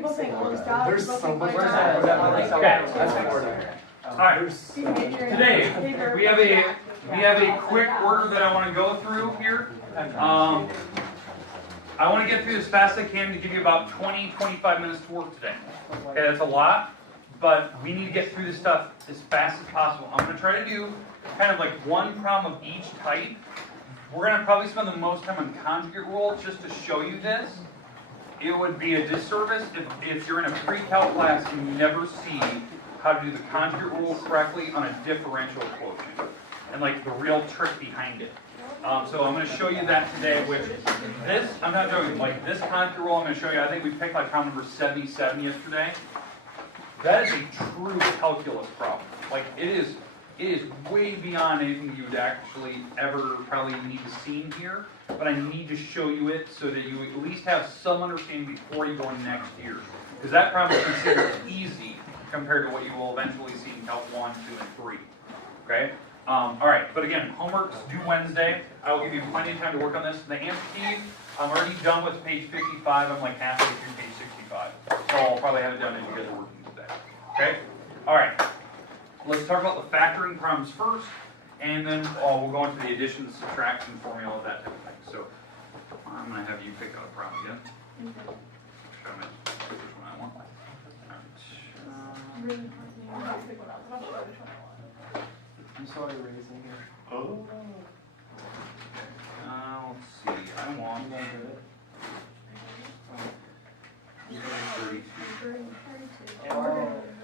people saying all these jobs. There's so much. Okay, that's all right. Today we have a quick order that I want to go through here. I want to get through as fast as I can to give you about 20-25 minutes to work today. Okay, that's a lot, but we need to get through this stuff as fast as possible. I'm going to try to do kind of like one problem of each type. We're going to probably spend the most time on conjugate rule just to show you this. It would be a disservice if you're in a pre-calc class and you never see how to do the conjugate rule correctly on a differential quotient and like the real trick behind it. So I'm going to show you that today, which this, I'm not joking, like this conjugate rule I'm going to show you, I think we picked like problem number 77 yesterday. That is a true calculus problem. Like it is way beyond anything you would actually ever probably need to see in here, but I need to show you it so that you at least have some understanding before you go next year. Because that problem is considered easy compared to what you will eventually see in Calc 1, 2, and 3. Okay? Alright, but again, homework's due Wednesday. I will give you plenty of time to work on this. The answer key, I'm already done with page 55. I'm like halfway through page 65. So I'll probably have it done as you guys are working today. Okay? Alright. Let's talk about the factoring problems first, and then we'll go into the addition, subtraction formula, that type of thing. So I'm going to have you pick out a problem again. Show me which one I want. I'm sorry, raising here. Oh. Let's see. I want.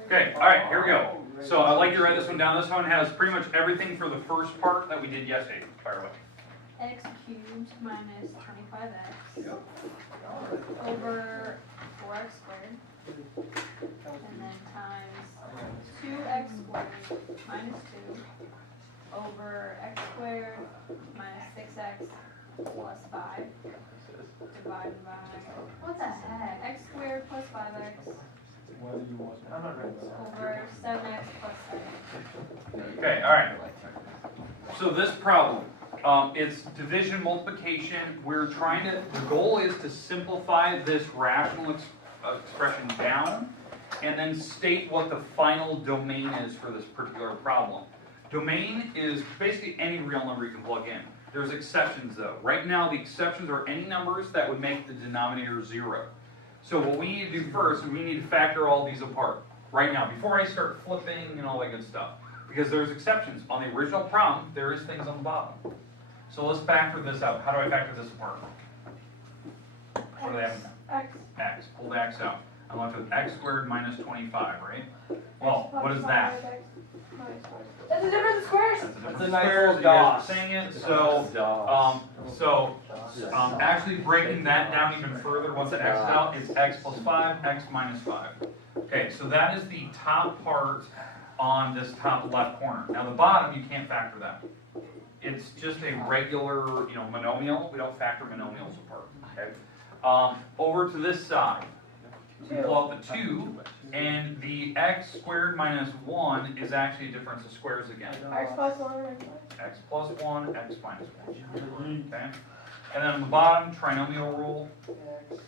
Okay, alright, here we go. So I'd like you to write this one down. This one has pretty much everything for the first part that we did yesterday. Fire away. X cubed minus 25x over 4x squared, and then times 2x squared minus 2 over x squared minus 6x plus 5 divided by, what the heck, x squared plus 5x over 7x plus 7. Okay, alright. So this problem, it's division multiplication. We're trying to, the goal is to simplify this rational expression down and then state what the final domain is for this particular problem. Domain is basically any real number you can plug in. There's exceptions though. Right now the exceptions are any numbers that would make the denominator 0. So what we need to do first is we need to factor all these apart right now before I start flipping and all that good stuff. Because there's exceptions. On the original problem, there is things on the bottom. So let's factor this out. How do I factor this apart? What do they have? X. X. Pull the X out. I'm left with x squared minus 25, right? Well, what is that? That's the difference of squares. That's a nice squares. You guys are saying it. So, actually breaking that down even further, once the x is out, it's x plus 5, x minus 5. Okay, so that is the top part on this top left corner. Now the bottom, you can't factor that. It's just a regular, monomial. We don't factor monomials apart. Okay. Over to this side, we pull out the 2, and the x squared minus 1 is actually a difference of squares again. X plus 1. X plus 1, x minus 1. Okay. And then on the bottom, trinomial rule.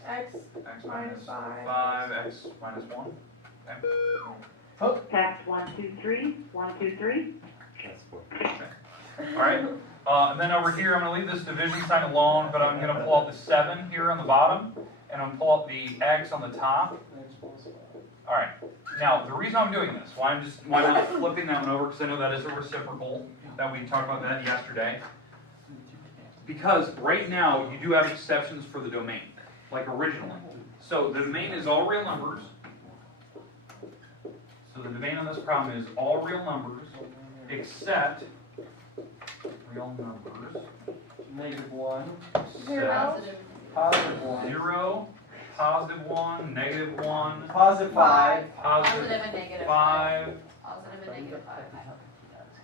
X Minus 5, x minus 1. Okay. Text 1, 2, 3, 1, 2, 3. Okay. All right. And then over here, I'm going to leave this division sign alone, but I'm going to pull out the 7 here on the bottom, and I'm going to pull out the x on the top. All right. Now, the reason I'm doing this, why I'm not flipping that one over, because I know that is a reciprocal, that we talked about that yesterday. Because right now, you do have exceptions for the domain, like originally. So the domain is all real numbers. So the domain on this problem is all real numbers, except real numbers. -1. 0. Positive 1. 0, positive 1, negative 1, Positive 5. positive and negative 5. Positive and negative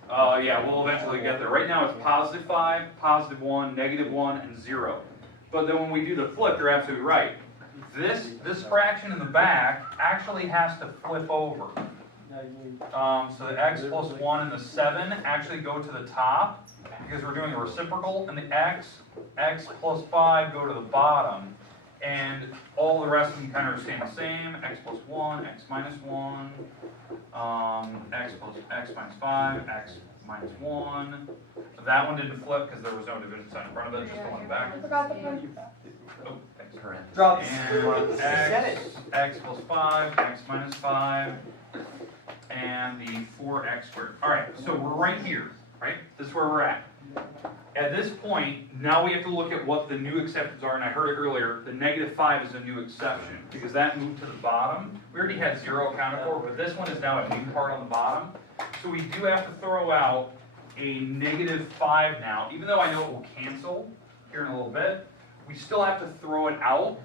5. Yeah, we'll eventually get there. Right now it's positive 5, positive 1, negative 1, and 0. But then when we do the flip, you're absolutely right. This fraction in the back actually has to flip over. So the x plus 1 and the 7 actually go to the top because we're doing a reciprocal, and the x plus 5 go to the bottom. and all the rest of them kind of staying the same. X plus 1, x minus 1, x plus x minus 5, x minus 1. That one didn't flip because there was no division sign in front of it, just the one back. Oh, thanks. Drop. And x plus 5, x minus 5, and the 4x squared. All right, so we're right here, right? This is where we're at. At this point, now we have to look at what the new exceptions are, and I heard it earlier, the -5 is a new exception, because that moved to the bottom. We already had 0 accounted for, but this one is now a new part on the bottom. So we do have to throw out a -5 now, even though I know it will cancel here in a little bit. We still have to throw it out,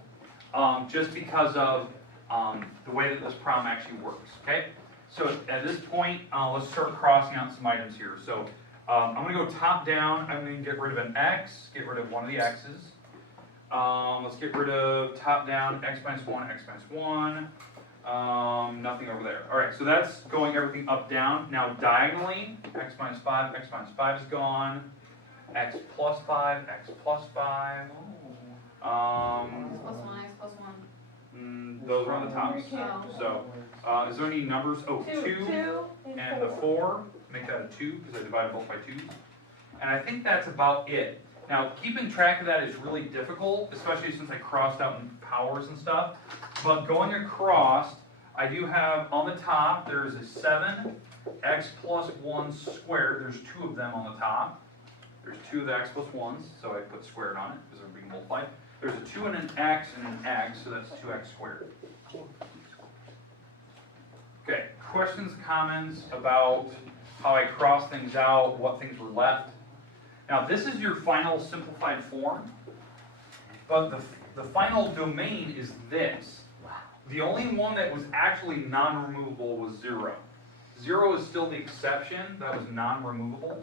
just because of the way that this problem actually works, okay? So at this point, let's start crossing out some items here. So I'm going to go top down. I'm going to get rid of an x, get rid of one of the x's. Let's get rid of top down x minus 1, x minus 1. Nothing over there. All right, so that's going everything up, down. Now diagonally, x minus 5 is gone. X plus 5, x plus 5. X plus 1, x plus 1. Those are on the tops. So, is there any numbers? Oh, 2 and the 4. Make that a 2 because I divided both by 2s. And I think that's about it. Now, keeping track of that is really difficult, especially since I crossed out powers and stuff. But going across, I do have on the top, there's a 7, x plus 1 squared. There's 2 of them on the top. There's 2 of the x plus 1s, so I put squared on it because they're being multiplied. There's a 2 and an x, so that's 2x squared. Okay, questions, comments about how I crossed things out, what things were left. Now this is your final simplified form, but the final domain is this. The only one that was actually non-removable was 0. 0 is still the exception, that was non-removable.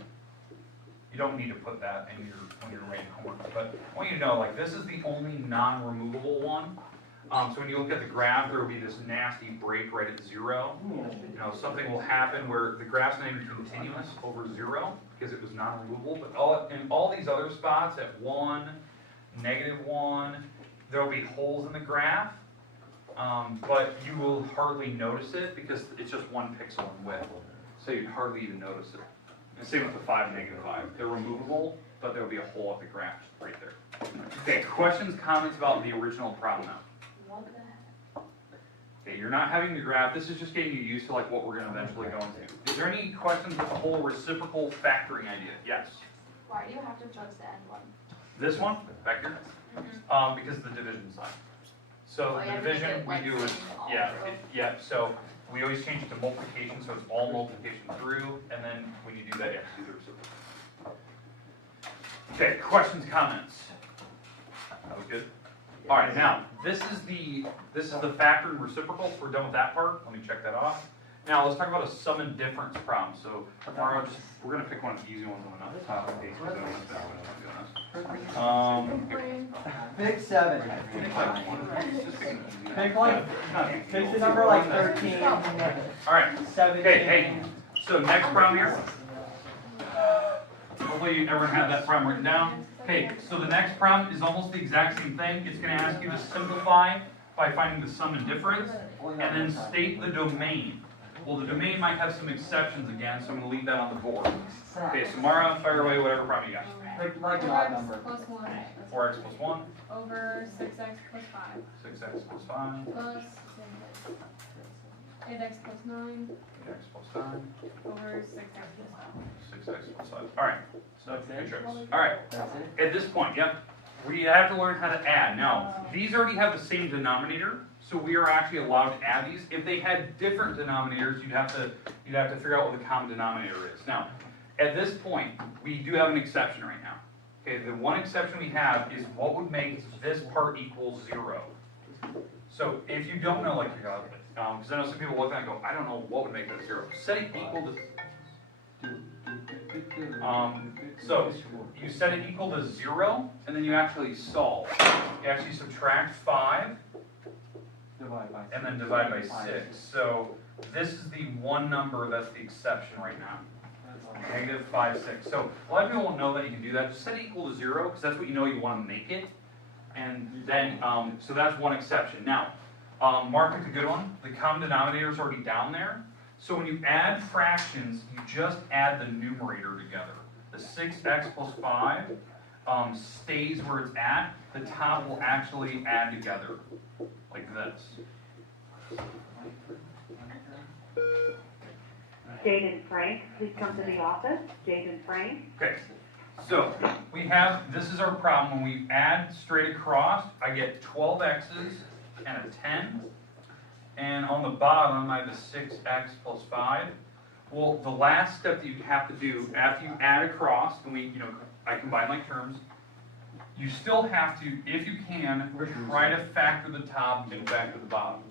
You don't need to put that in when you're writing homework, but I want you to know, like, this is the only non-removable one. So when you look at the graph, there will be this nasty break right at 0. You know, something will happen where the graph's not even continuous over 0 because it was non-removable. But in all these other spots at 1, -1, there will be holes in the graph, but you will hardly notice it because it's just 1 pixel in width. So you'd hardly even notice it. And same with the 5 and -5. They're removable, but there will be a hole at the graph right there. Okay, questions, comments about the original problem now? Okay, you're not having the graph. This is just getting you used to like what we're going to eventually go into. Is there any questions with the whole reciprocal factoring idea? Yes. Why do you have to choose the end one? This one back here, because of the division sign. So the division we do is So we always change it to multiplication, so it's all multiplication through, and then when you do that, you have to do the reciprocal. Okay, questions, comments. That was good. All right, now this is the factor and reciprocal. We're done with that part. Let me check that off. Now let's talk about a sum and difference problem. So tomorrow, we're gonna pick one of the easy ones on the top of the page. Pick 7. Pick the number like 13. All right. 17. Okay. Hey. So next problem here. Hopefully everyone had that problem written down. Okay, so the next problem is almost the exact same thing. It's going to ask you to simplify by finding the sum and difference, and then state the domain. Well, the domain might have some exceptions again, so I'm going to leave that on the board. Okay, so Mara, fire away whatever problem you got. Like an odd number. Plus 1. 4x plus 1. Over 6x plus 5. 6x plus 5. Plus 8x plus 9. 8x plus 9. Over 6x plus 5. 6x plus 5. All right. So good choice. That's All right. That's it? At this point, yep, we have to learn how to add. Now, these already have the same denominator, so we are actually allowed to add these. If they had different denominators, you'd have to figure out what the common denominator is. Now, at this point, we do have an exception right now. Okay, the one exception we have is what would make this part equal 0. So if you don't know, like, because I know some people look at it and go, I don't know what would make that 0. Set it equal to. So you set it equal to 0, and then you actually solve. You actually subtract 5, and then divide by 6. So this is the one number that's the exception right now. -5, 6. So a lot of people won't know that you can do that. Just set it equal to 0, because that's what you know you want to make it. And then, so that's one exception. Now, Mark picked a good one. The common denominator is already down there. So when you add fractions, you just add the numerator together. The 6x plus 5 stays where it's at. The top will actually add together, like this. Jaden Frank, please come to the office. Jaden Frank. Okay, so we have, this is our problem. When we add straight across, I get 12 x's and a 10. And on the bottom, I have a 6x plus 5. Well, the last step that you have to do after you add across, and I combine like terms, you still have to, if you can, try to factor the top and factor the bottom.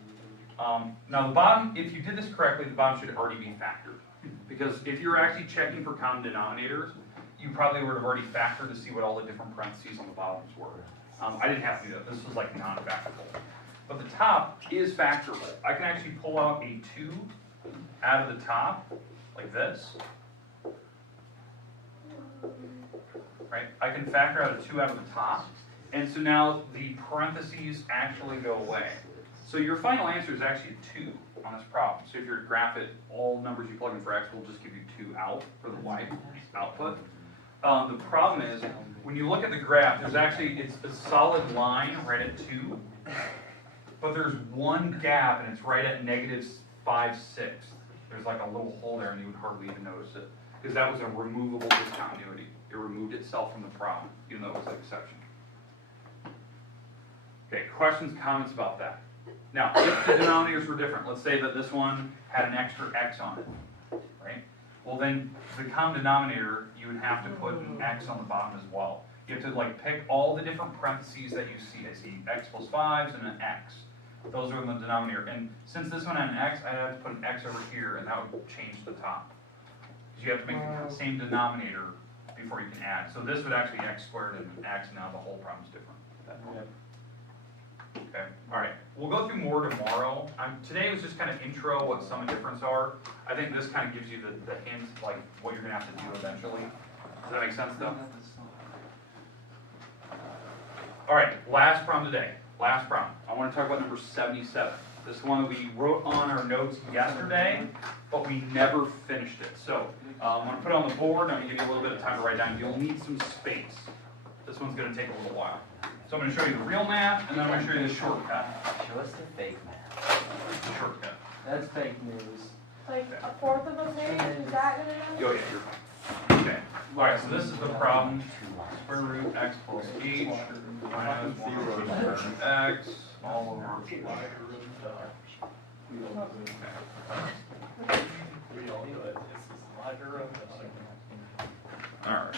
Now the bottom, if you did this correctly, the bottom should already be factored. Because if you're actually checking for common denominators, you probably would have already factored to see what all the different parentheses on the bottoms were. I didn't have to do that. This was like non-factorable. But the top is factorable. I can actually pull out a 2 out of the top, like this. Right? I can factor out a 2 out of the top. And so now the parentheses actually go away. So your final answer is actually a 2 on this problem. So if you graph it, all numbers you plug in for x will just give you 2 out for the y output. The problem is, when you look at the graph, there's actually, it's a solid line right at 2. But there's one gap, and it's right at -5, 6. There's like a little hole there, and you would hardly even notice it. Because that was a removable discontinuity. It removed itself from the problem, even though it was an exception. Okay, questions, comments about that? Now, if the denominators were different, let's say that this one had an extra x on it, right? Well, then the common denominator, you would have to put an x on the bottom as well. You have to like pick all the different parentheses that you see. I see x plus 5s and an x. Those are in the denominator. And since this one had an x, I have to put an x over here, and that would change the top. Because you have to make the same denominator before you can add. So this would actually be x squared and an x, and now the whole problem's different. Okay, all right. We'll go through more tomorrow. Today was just kind of intro what sum and difference are. I think this kind of gives you the hints, like what you're going to have to do eventually. Does that make sense, though? All right, last problem today. Last problem. I want to talk about number 77. This is one that we wrote on our notes yesterday, but we never finished it. So I'm going to put it on the board. I'm going to give you a little bit of time to write down. You'll need some space. This one's going to take a little while. So I'm going to show you the real math, and then I'm going to show you the shortcut. Show us the fake math. The shortcut. That's fake news. Like a fourth of a page, is that gonna Oh, yeah, you're fine. Okay. All right, so this is the problem. Square root x plus h minus 1 x all over. All right.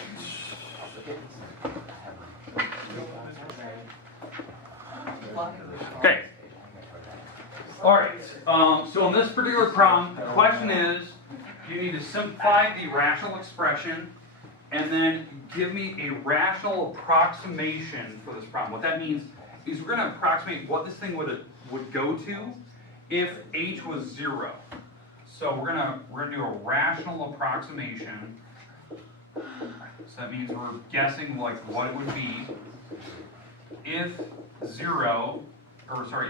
Okay. All right. So in this particular problem, the question is, you need to simplify the rational expression and then give me a rational approximation for this problem. What that means is we're going to approximate what this thing would go to if h was 0. So we're gonna do a rational approximation. So that means we're guessing like what it would be if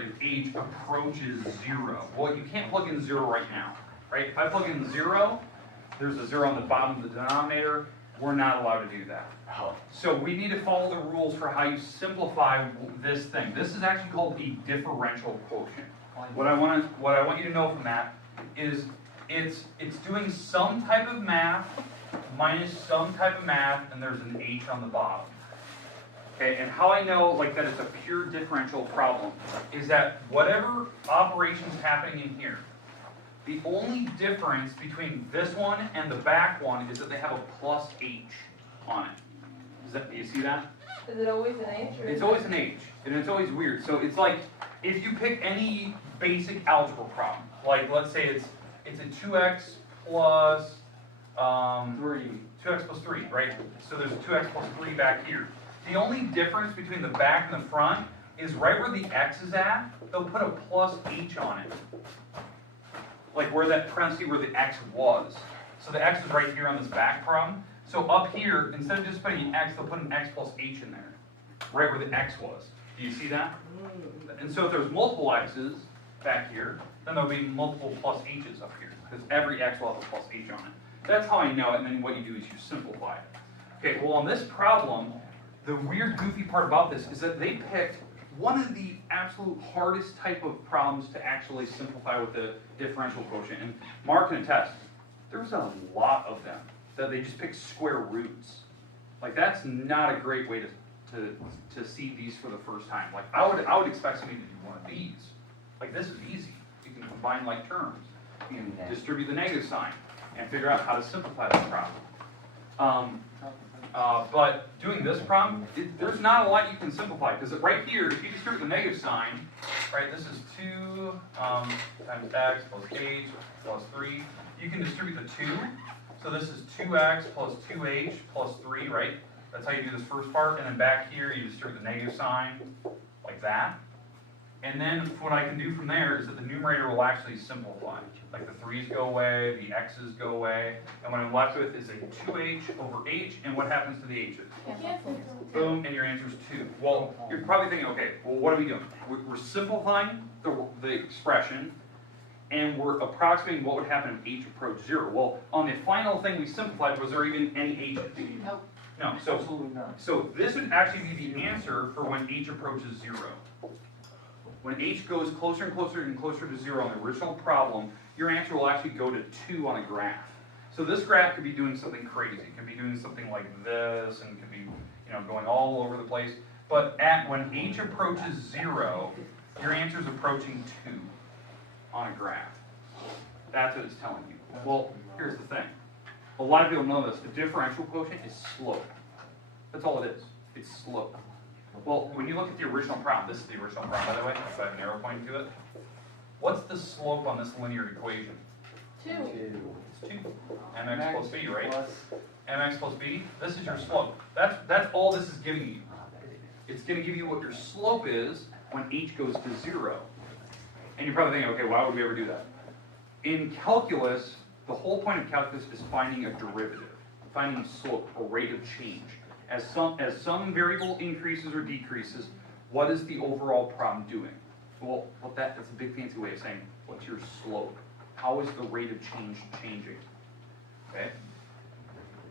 if h approaches 0. Well, you can't plug in 0 right now, right? If I plug in 0, there's a 0 on the bottom of the denominator. We're not allowed to do that. So we need to follow the rules for how you simplify this thing. This is actually called a differential quotient. What I want you to know from that is it's doing some type of math minus some type of math, and there's an h on the bottom. Okay, and how I know like that it's a pure differential problem is that whatever operation's happening in here, the only difference between this one and the back one is that they have a plus h on it. Do you see that? Is it always an h? It's always an h, and it's always weird. So it's like if you pick any basic algebra problem, like let's say it's a 2x plus 2x plus 3, right? So there's a 2x plus 3 back here. The only difference between the back and the front is right where the x is at, they'll put a plus h on it. Like where that parenthesis where the x was. So the x is right here on this back problem. So up here, instead of just putting an x, they'll put an x plus h in there. Right where the x was. Do you see that? And so if there's multiple x's back here, then there'll be multiple plus h's up here, because every x will have a plus h on it. That's how I know it, and then what you do is you simplify it. Okay, well on this problem, the weird goofy part about this is that they picked one of the absolute hardest type of problems to actually simplify with the differential quotient. And Mark can attest, there's a lot of them that they just pick square roots. Like that's not a great way to see these for the first time. Like I would expect somebody to do one of these. Like this is easy. You can combine like terms. You can distribute the negative sign and figure out how to simplify that problem. But doing this problem, there's not a lot you can simplify, because right here, if you distribute the negative sign, right, this is 2 times x plus h plus 3. You can distribute the 2, so this is 2x plus 2h plus 3, right? That's how you do this first part, and then back here, you distribute the negative sign, like that. And then what I can do from there is that the numerator will actually simplify. Like the 3's go away, the x's go away, and what I'm left with is a 2h over h, and what happens to the h's? Boom, and your answer's 2. Well, you're probably thinking, okay, well what are we doing? We're simplifying the expression, and we're approximating what would happen if h approached 0. Well, on the final thing we simplified, was there even any h's? Nope. No, Absolutely not. so this would actually be the answer for when h approaches 0. When h goes closer and closer and closer to 0 on the original problem, your answer will actually go to 2 on a graph. So this graph could be doing something crazy. It could be doing something like this, and could be, going all over the place. But when h approaches 0, your answer is approaching 2 on a graph. That's what it's telling you. Well, here's the thing. A lot of people know this. The differential quotient is slope. That's all it is. It's slope. Well, when you look at the original problem, this is the original problem, by the way, if I have an arrow pointing to it. What's the slope on this linear equation? 2. It's 2. mx plus b, right? Mx plus b, this is your slope. That's all this is giving you. It's going to give you what your slope is when h goes to 0. And you're probably thinking, okay, why would we ever do that? In calculus, the whole point of calculus is finding a derivative, finding slope, a rate of change. As some variable increases or decreases, what is the overall problem doing? Well, that's a big fancy way of saying, what's your slope? How is the rate of change changing? Okay?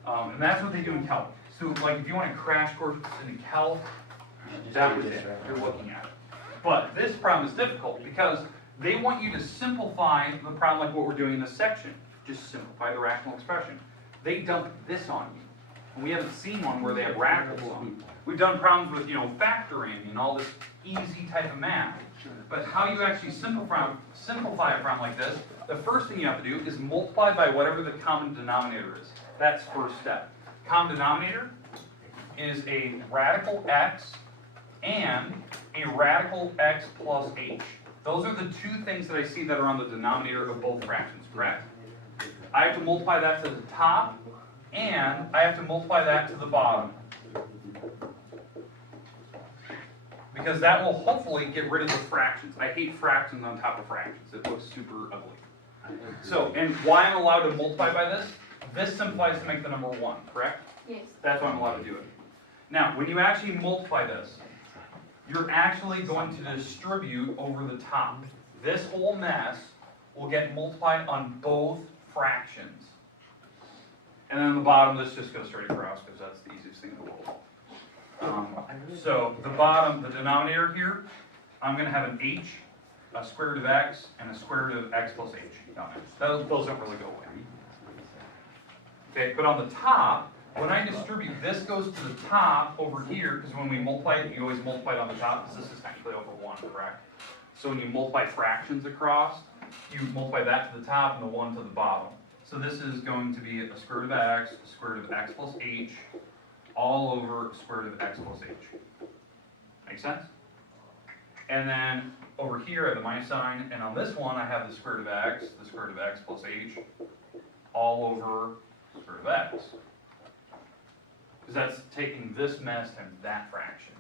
And that's what they do in calc. So, like, if you want a crash course in calc, that was it. You're looking at it. But this problem is difficult because they want you to simplify the problem like what we're doing in this section. Just simplify the rational expression. They dump this on you. And we haven't seen one where they have radicals on. We've done problems with, factoring and all this easy type of math. But how you actually simplify a problem like this, the first thing you have to do is multiply by whatever the common denominator is. That's first step. Common denominator is a radical x and a radical x plus h. Those are the two things that I see that are on the denominator of both fractions, correct? I have to multiply that to the top, and I have to multiply that to the bottom. Because that will hopefully get rid of the fractions. I hate fractions on top of fractions. It looks super ugly. So, and why I'm allowed to multiply by this? This simplifies to make the number 1, correct? Yes. That's why I'm allowed to do it. Now, when you actually multiply this, you're actually going to distribute over the top. This whole mess will get multiplied on both fractions. And then on the bottom, this just goes straight across because that's the easiest thing in the world. So the bottom, the denominator here, I'm going to have an h, a square root of x, and a square root of x plus h down there. Those don't really go away. Okay, but on the top, when I distribute, this goes to the top over here, because when we multiply it, you always multiply it on the top, because this is technically over 1, correct? So when you multiply fractions across, you multiply that to the top and the 1 to the bottom. So this is going to be a square root of x, a square root of x plus h, all over square root of x plus h. Make sense? And then over here I have the minus sign, and on this one I have the square root of x, the square root of x plus h, all over square root of x. Because that's taking this mess times that fraction.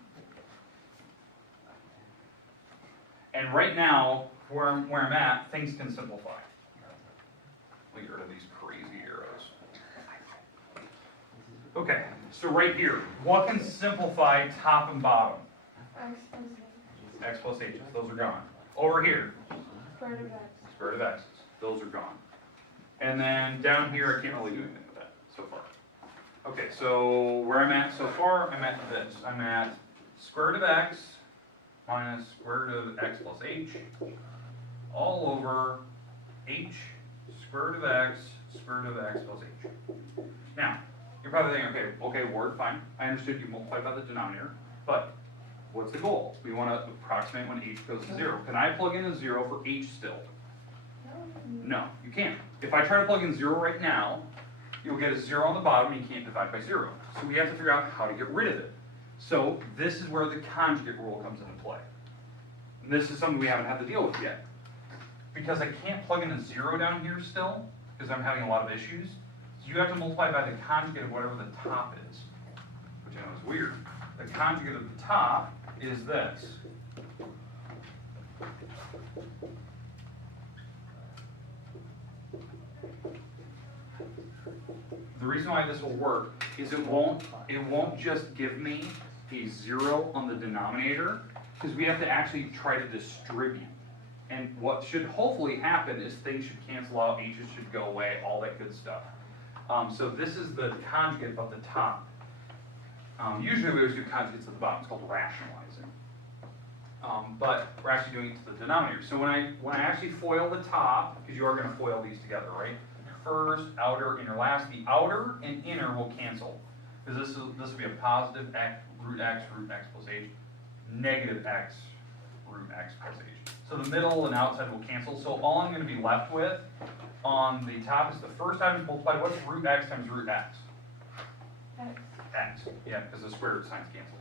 And right now, where I'm at, things can simplify. We get rid of these crazy arrows. Okay, so right here, what can simplify top and bottom? X plus h's, those are gone. Over here, Square root of x. square root of x's, those are gone. And then down here, I can't really do anything with that so far. Okay, so where I'm at so far, I'm at this. I'm at square root of x minus square root of x plus h all over h square root of x square root of x plus h. Now, you're probably thinking, okay, Ward, fine. I understood you multiply by the denominator, but what's the goal? We want to approximate when h goes to 0. Can I plug in a 0 for h still? No, you can't. If I try to plug in 0 right now, you'll get a 0 on the bottom and you can't divide by 0. So we have to figure out how to get rid of it. So this is where the conjugate rule comes into play. And this is something we haven't had to deal with yet. Because I can't plug in a 0 down here still, because I'm having a lot of issues, so you have to multiply by the conjugate of whatever the top is, which I know is weird. The conjugate of the top is this. The reason why this will work is it won't just give me a 0 on the denominator, because we have to actually try to distribute. And what should hopefully happen is things should cancel out, h's should go away, all that good stuff. So this is the conjugate of the top. Usually we always do conjugates at the bottom, it's called rationalizing. But we're actually doing it to the denominator. So when I actually FOIL the top, because you are going to FOIL these together, right? First, outer, inner, last. The outer and inner will cancel. Because this will be a positive x, root x plus h, negative x, root x plus h. So the middle and outside will cancel. So all I'm going to be left with on the top is the first time is multiplied. What's root x times root x? X. X. Yeah, because the square root signs cancel.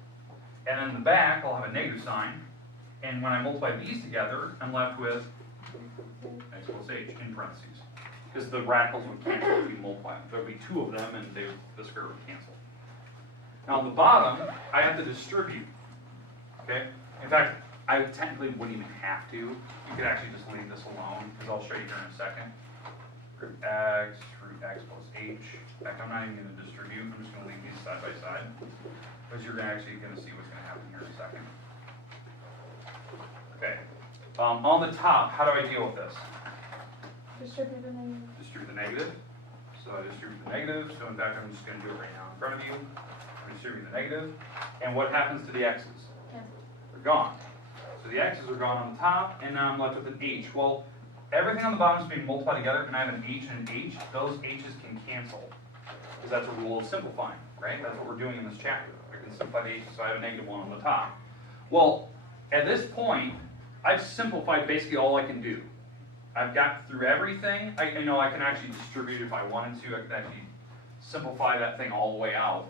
And then in the back, I'll have a negative sign. And when I multiply these together, I'm left with x plus h in parentheses. Because the radicals would cancel if you multiply them. There would be 2 of them, and the square root would cancel. Now on the bottom, I have to distribute. Okay? In fact, I technically wouldn't even have to. You could actually just leave this alone, because I'll show you here in a second. Root x plus h. In fact, I'm not even going to distribute. I'm just going to leave these side by side. Because you're actually going to see what's going to happen here in a second. Okay. On the top, how do I deal with this? Distribute the negative. Distribute the negative. So I distribute the negative. So in fact, I'm just going to do it right now in front of you. I'm distributing the negative. And what happens to the x's? Cancel. They're gone. So the x's are gone on the top, and now I'm left with an h. Well, everything on the bottom is being multiplied together, and I have an h and an h. Those h's can cancel. Because that's a rule of simplifying, right? That's what we're doing in this chapter. I can simplify the h's, so I have a negative 1 on the top. Well, at this point, I've simplified basically all I can do. I've got through everything. I know I can actually distribute if I wanted to. I could actually simplify that thing all the way out.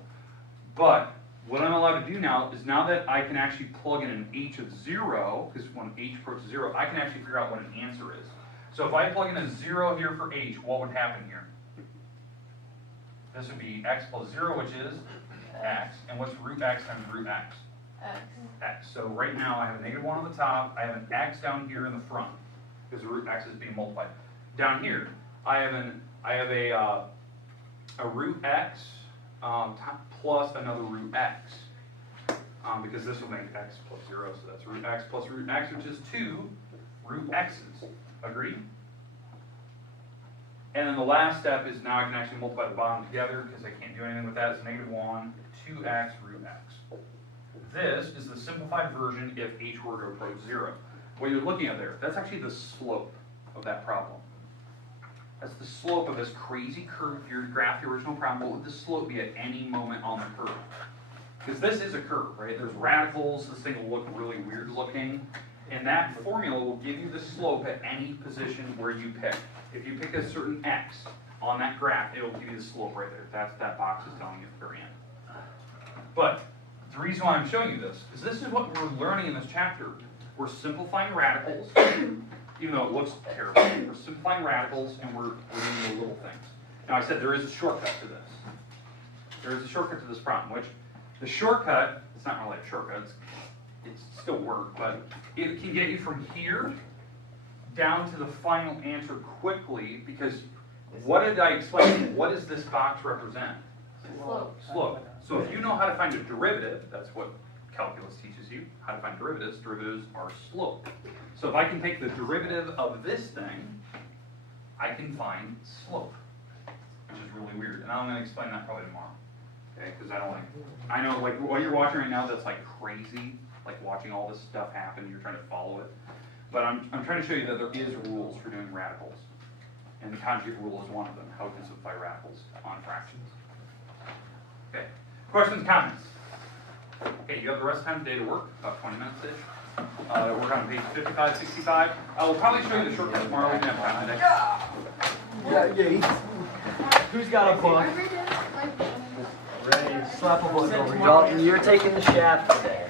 But what I'm allowed to do now is now that I can actually plug in an h of 0, because when h approaches 0, I can actually figure out what an answer is. So if I plug in a 0 here for h, what would happen here? This would be x plus 0, which is x. And what's root x times root x? X. X. So right now I have a negative 1 on the top. I have an x down here in the front, because the root x is being multiplied. Down here, I have a root x plus another root x, because this will make x plus 0, so that's root x plus root x, which is 2 root x's. Agreed? And then the last step is now I can actually multiply the bottom together, because I can't do anything with that. It's negative 1, 2x root x. This is the simplified version if h were to approach 0. What you're looking at there, that's actually the slope of that problem. That's the slope of this crazy curve. If you were to graph the original problem, what would the slope be at any moment on the curve? Because this is a curve, right? There's radicals, this thing will look really weird looking, and that formula will give you the slope at any position where you pick. If you pick a certain x on that graph, it will give you the slope right there. That's what that box is telling you at the very end. But the reason why I'm showing you this is this is what we're learning in this chapter. We're simplifying radicals, even though it looks terrible. We're simplifying radicals, and we're doing the little things. Now, I said there is a shortcut to this. There is a shortcut to this problem, which the shortcut, it's not really a shortcut, it's still work, but it can get you from here down to the final answer quickly, because what did I explain? What does this box represent? Slope. Slope. So if you know how to find a derivative, that's what calculus teaches you how to find derivatives. Derivatives are slope. So if I can take the derivative of this thing, I can find slope, which is really weird. And I'm going to explain that probably tomorrow. Okay, because I know like what you're watching right now, that's like crazy, like watching all this stuff happen, you're trying to follow it. But I'm trying to show you that there is rules for doing radicals. And the conjugate rule is one of them, how to simplify radicals on fractions. Okay, questions, comments? Okay, you have the rest of the time today to work, about 20 minutes-ish. Work on page 55, 65. I will probably show you the shortcut tomorrow, we didn't have time today. Yeah. Who's got a book? Ready, slap a book over here. Dalton, you're taking the shaft today.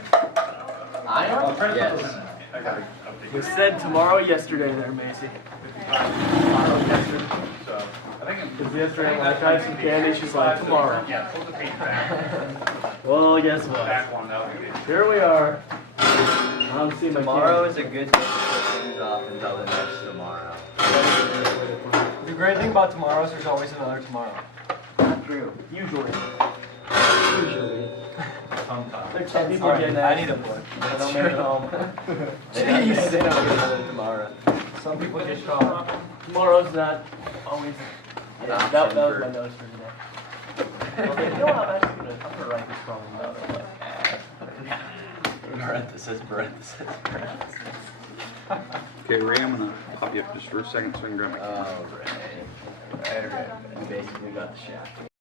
I I'll am? try to put Yes. those in. I got to update You you. said tomorrow yesterday there, Macy. So, I think I'm. Because yesterday when I tried some candy, she's like, tomorrow. Yeah, flip the page back. Well, guess what? Back one, that would be good. Here we are. I don't see my Tomorrow candy. is a good day to put things off until the next tomorrow. The great thing about tomorrow is there's always another tomorrow. Not true. Usually. Sometimes. There's some people Alright, get that. I need a book. They don't make it home. They don't get another tomorrow. Some people get shot. Tomorrow's not always. An Yeah, option that was for- my notes for today. Okay, you know what? I'm actually gonna write this problem down. Parenthesis, parenthesis, parenthesis. Okay, Ray, I'm gonna pop you up just for a second so I can grab my. Oh, right. Right. We basically got the shaft.